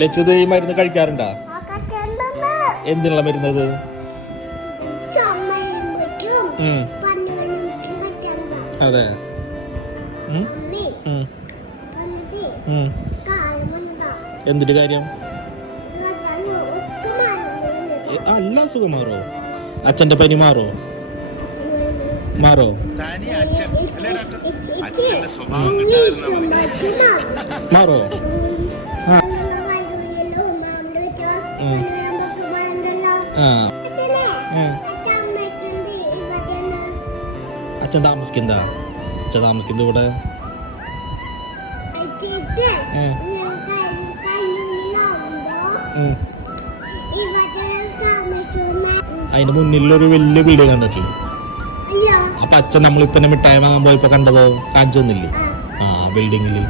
ലച്ചുത് ഈ മരുന്ന് കഴിക്കാറുണ്ടോ? എന്തിനുള്ള മരുന്നത്? അതെ. എന്തിന്റെ കാര്യം? അല്ല, സുഖം മാറോ? അച്ഛന്റെ പനി മാറോ? മാറോ? മാറോ? അച്ഛൻ താമസിക്കുന്ന ഇവിടെ? അതിന് മുന്നിലൊരു വലിയ വീട് കണ്ടിട്ടില്ലേ? അപ്പൊ അച്ഛൻ നമ്മളിപ്പോ മിഠായി വാങ്ങാൻ പോയപ്പോ കണ്ടതോ? കാണിച്ചു തന്നില്ലേ? ആ ബിൽഡിങ്ങില്.